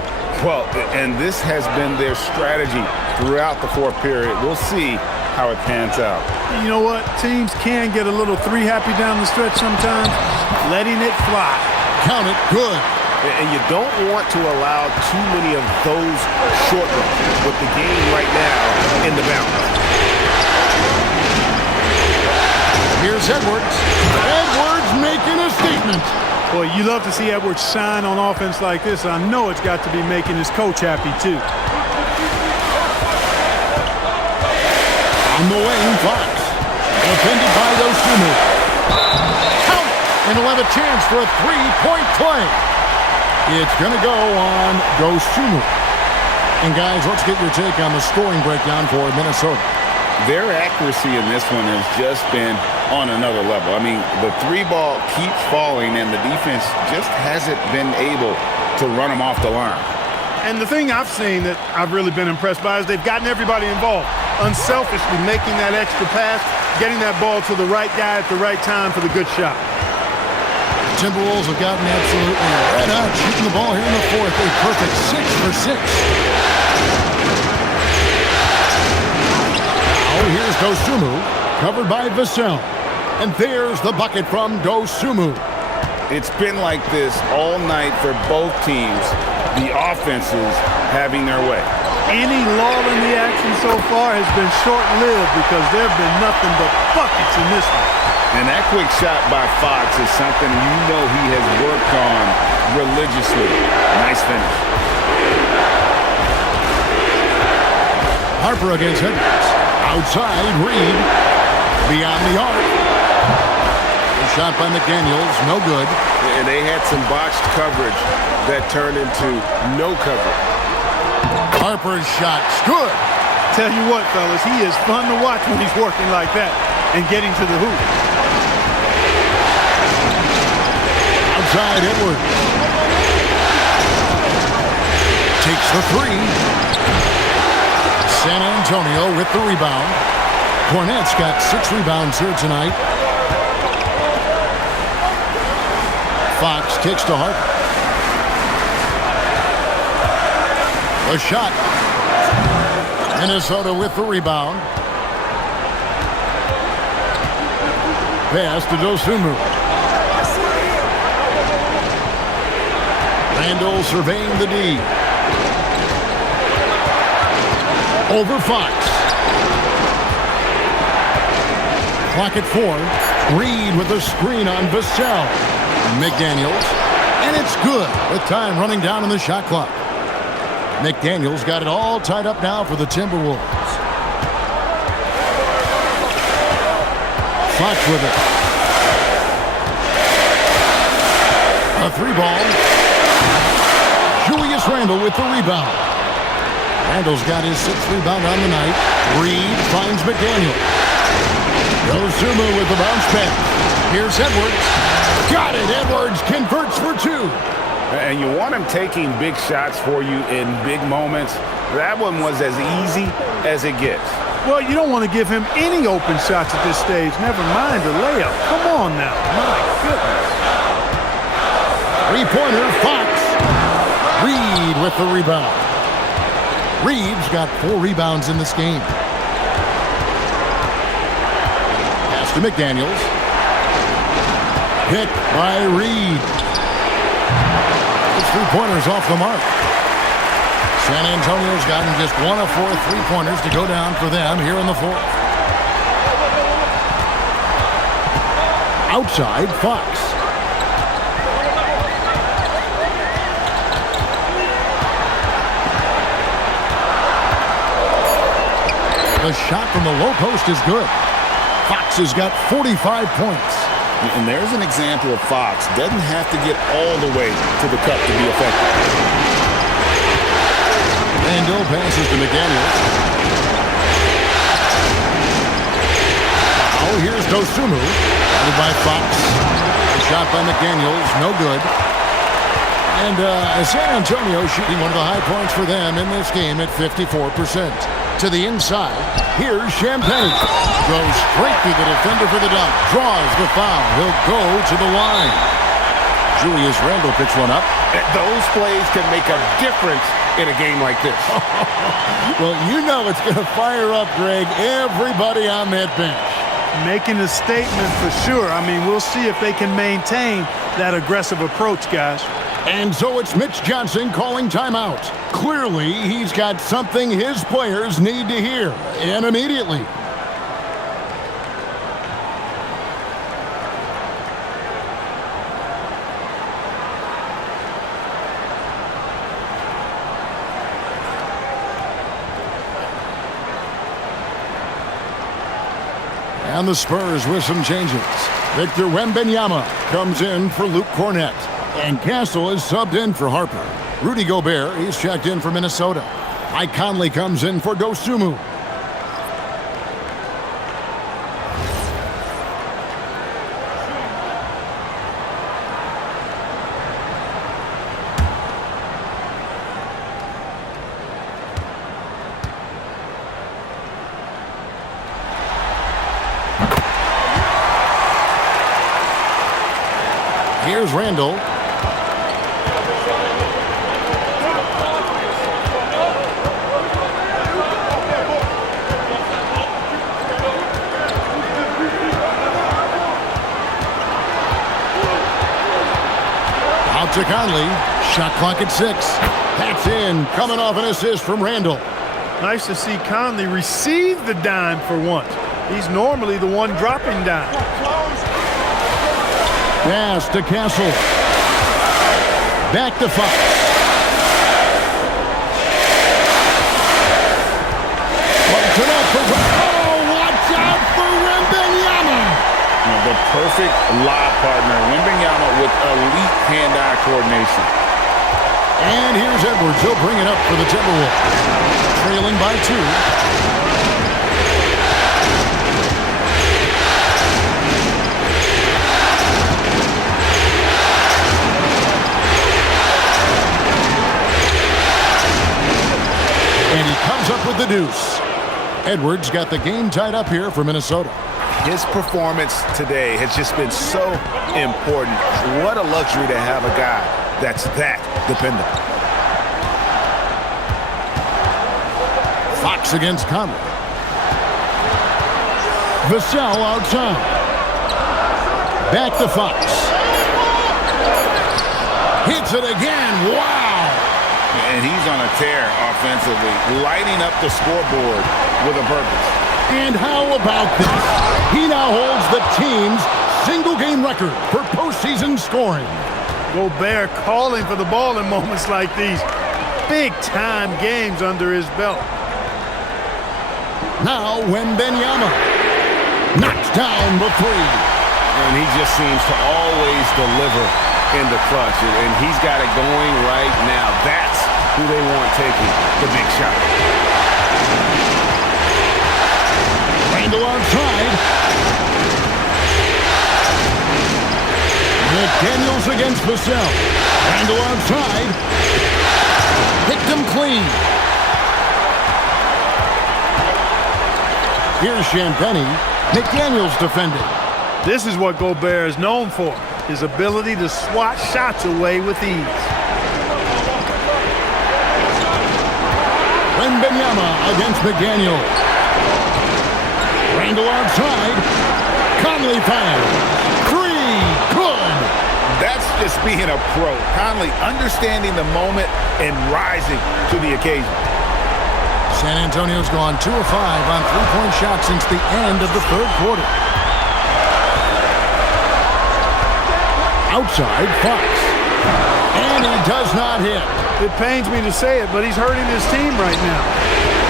Well, and this has been their strategy throughout the fourth period. We'll see how it pans out. You know what? Teams can get a little three-happy down the stretch sometimes. Letting it fly. Count it. Good. And you don't want to allow too many of those short ones with the game right now in the balance. Here's Edwards. Edwards making a statement. Boy, you love to see Edwards shine on offense like this. I know it's got to be making his coach happy, too. On the wing, Fox. Defended by Dosunmu. Count it! And he'll have a chance for a three-point play. It's going to go on Dosunmu. And, guys, let's get your take on the scoring breakdown for Minnesota. Their accuracy in this one has just been on another level. I mean, the three ball keeps falling, and the defense just hasn't been able to run them off the line. And the thing I've seen that I've really been impressed by is they've gotten everybody involved. Unselfishly making that extra pass, getting that ball to the right guy at the right time for the good shot. The Timberwolves have gotten absolutely red hot shooting the ball here in the fourth. A perfect 6 for 6. Now here's Dosunmu, covered by Vassell. And there's the bucket from Dosunmu. It's been like this all night for both teams. The offenses having their way. Any lull in the action so far has been short-lived because there have been nothing but buckets in this one. And that quick shot by Fox is something you know he has worked on religiously. Nice finish. Harper against Edwards. Outside, Reed. Beyond the arc. The shot by McDaniels, no good. And they had some botched coverage that turned into no coverage. Harper's shot's good. Tell you what, fellas, he is fun to watch when he's working like that and getting to the hoop. Outside, Edwards. Takes the three. San Antonio with the rebound. Hornets got 6 rebounds here tonight. Fox kicks to Harper. A shot. Minnesota with the rebound. Pass to Dosunmu. Randall surveying the D. Over Fox. Clock at 4. Reed with a screen on Vassell. McDaniels. And it's good with time running down on the shot clock. McDaniels got it all tied up now for the Timberwolves. Fox with it. A 3-ball. Julius Randle with the rebound. Randle's got his 6th rebound on the night. Reed finds McDaniel. Dosunmu with the bounce pass. Here's Edwards. Got it. Edwards converts for 2. And you want him taking big shots for you in big moments. That one was as easy as it gets. Well, you don't want to give him any open shots at this stage. Never mind a layup. Come on now. My goodness. 3-pointer, Fox. Reed with the rebound. Reed's got 4 rebounds in this game. Pass to McDaniels. Hit by Reed. His 3-pointers off the mark. San Antonio's gotten just 1 of 4 3-pointers to go down for them here in the fourth. Outside, Fox. the shot from the low post is good. Fox has got 45 points. And there's an example of Fox. Doesn't have to get all the way to the cup to be effective. Randall passes to McDaniels. Now here's Dosunmu. Guarded by Fox. A shot by McDaniels. No good. And San Antonio shooting one of the high points for them in this game at 54%. To the inside. Here's Champagne. Goes straight through the defender for the dunk. Draws the foul. He'll go to the line. Julius Randle picks one up. Those plays can make a difference in a game like this. Well, you know it's going to fire up, Greg, everybody on that bench. Making a statement for sure. I mean, we'll see if they can maintain that aggressive approach, guys. And so it's Mitch Johnson calling timeout. Clearly, he's got something his players need to hear, and immediately. And the Spurs with some changes. Victor Wembanyama comes in for Luke Cornett. And Castle is subbed in for Harper. Rudy Gobert, he's checked in for Minnesota. Mike Conley comes in for Dosunmu. Here's Randall. Out to Conley. Shot clock at 6. That's in. Coming off an assist from Randall. Nice to see Conley receive the dime for once. He's normally the one dropping dime. Pass to Castle. Back to Fox. Oh, watch out for Wembanyama. The perfect lob partner. Wembanyama with elite hand-eye coordination. And here's Edwards. He'll bring it up for the Timberwolves. Trailing by 2. And he comes up with the deuce. Edwards got the game tied up here for Minnesota. His performance today has just been so important. What a luxury to have a guy that's that dependable. Fox against Conley. Vassell outside. Back to Fox. Hits it again. Wow. And he's on a tear offensively, lighting up the scoreboard with a purpose. And how about this? He now holds the team's single-game record for postseason scoring. Gobert calling for the ball in moments like these. Big-time games under his belt. Now Wembanyama knocks down the 3. And he just seems to always deliver in the clutch. And he's got it going right now. That's who they want taking the big shot. Randall outside. McDaniels against Vassell. Randall outside. Picked him clean. Here's Champagne. McDaniels defending. This is what Gobert is known for. His ability to swat shots away with ease. Wembanyama against McDaniels. Randall outside. Conley fires. 3. Good. That's just being a pro. Conley understanding the moment and rising to the occasion. San Antonio's gone 2 of 5 on three-point shots since the end of the third quarter. Outside, Fox. And he does not hit. It pains me to say it, but he's hurting his team right now.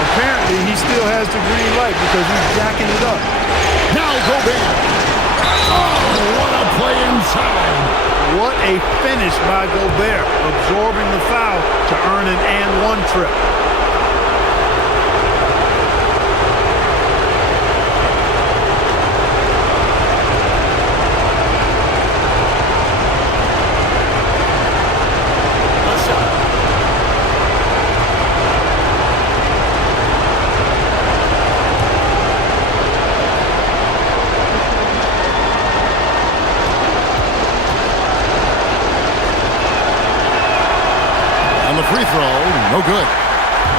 A apparently he still has the green light because he's jacking it up. Now Gobert. Oh, what a play inside. What a finish by Gobert, absorbing the foul to earn an and-one trip. Free throw, no good.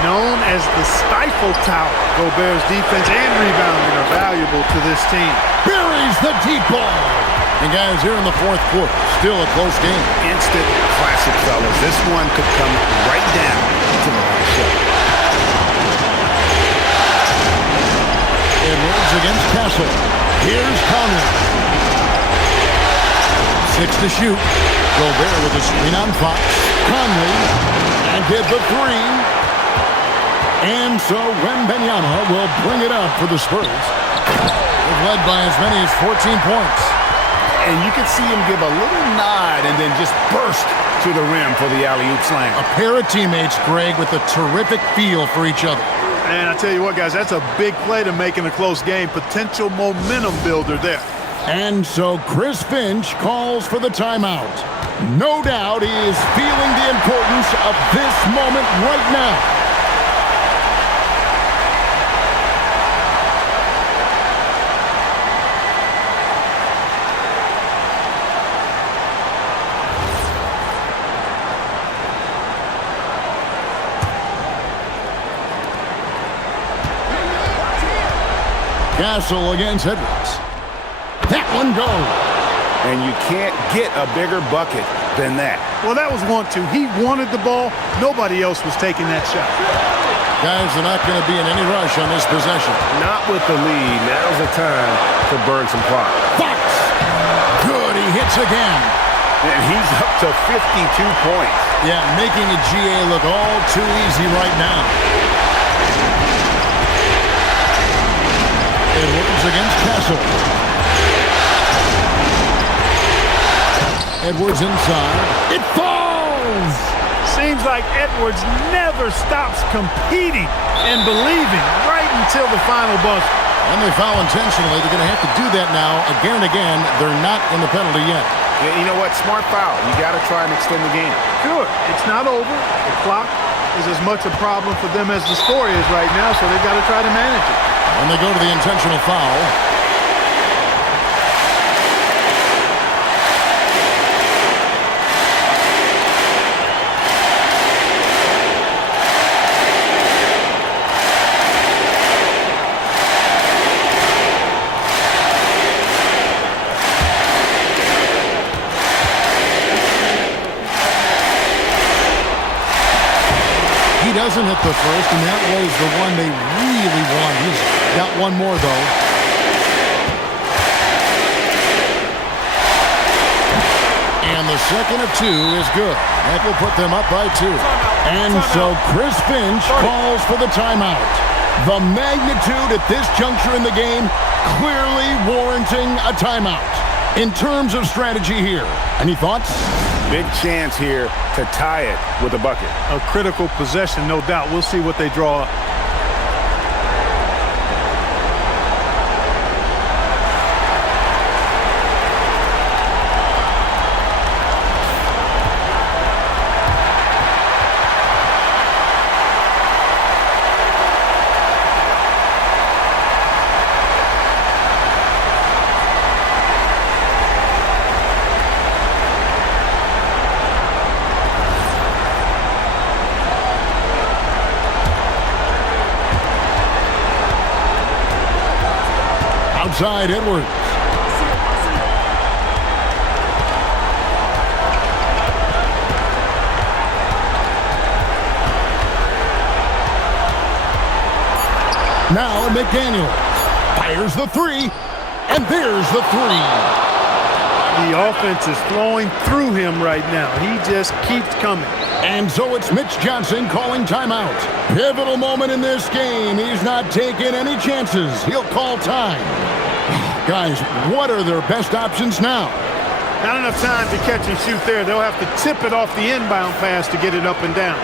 Known as the Stifle Tower, Gobert's defense and rebounding are valuable to this team. Buries the deep ball. And guys, here in the fourth quarter, still a close game. Instant classic, fellas. This one could come right down to the last shot. Edwards against Castle. Here's Conley. 6 to shoot. Gobert with a screen on Fox. Conley. And hit the three. And so Wembanyama will bring it up for the Spurs. They've led by as many as 14 points. And you can see him give a little nod and then just burst to the rim for the alley-oop slam. A pair of teammates, Greg, with a terrific feel for each other. And I tell you what, guys, that's a big play to make in a close game. Potential momentum builder there. And so Chris Finch calls for the timeout. No doubt he is feeling the importance of this moment right now. Castle against Edwards. That one goes. And you can't get a bigger bucket than that. Well, that was 1-2. He wanted the ball. Nobody else was taking that shot. Guys, they're not going to be in any rush on this possession. Not with the lead. Now's the time to burn some clock. Fox. Good. He hits again. And he's up to 52 points. Yeah, making a GA look all too easy right now. Edwards against Castle. Edwards inside. It falls! Seems like Edwards never stops competing and believing right until the final buzzer. And they foul intentionally. They're going to have to do that now again and again. They're not in the penalty yet. Yeah, you know what? Smart foul. You got to try and extend the game. Good. It's not over. The clock is as much a problem for them as the score is right now, so they've got to try to manage it. And they go to the intentional foul. Doesn't hit the first, and that was the one they really won. He's got one more, though. And the second of two is good. That will put them up by 2. And so Chris Finch calls for the timeout. The magnitude at this juncture in the game clearly warranting a timeout. In terms of strategy here, any thoughts? Big chance here to tie it with a bucket. A critical possession, no doubt. We'll see what they draw up. Outside Edwards. Now McDaniel fires the three, and there's the three. The offense is flowing through him right now. He just keeps coming. And so it's Mitch Johnson calling timeout. Pivotal moment in this game. He's not taking any chances. He'll call time. Guys, what are their best options now? Not enough time to catch and shoot there. They'll have to tip it off the inbound pass to get it up and down.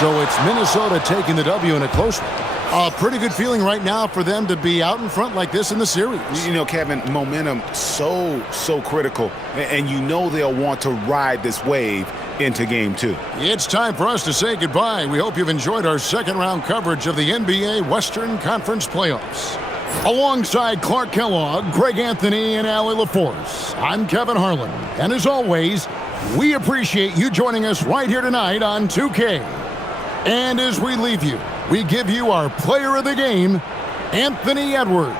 So it's Minnesota taking the W in a close one. A pretty good feeling right now for them to be out in front like this in the series. You know, Kevin, momentum so critical. And you know they'll want to ride this wave into Game 2. It's time for us to say goodbye. We hope you've enjoyed our second-round coverage of the NBA Western Conference Playoffs. Alongside Clark Kellogg, Greg Anthony, and Allie LaForce, I'm Kevin Harlan. And as always, we appreciate you joining us right here tonight on 2K. And as we leave you, we give you our player of the game, Anthony Edwards.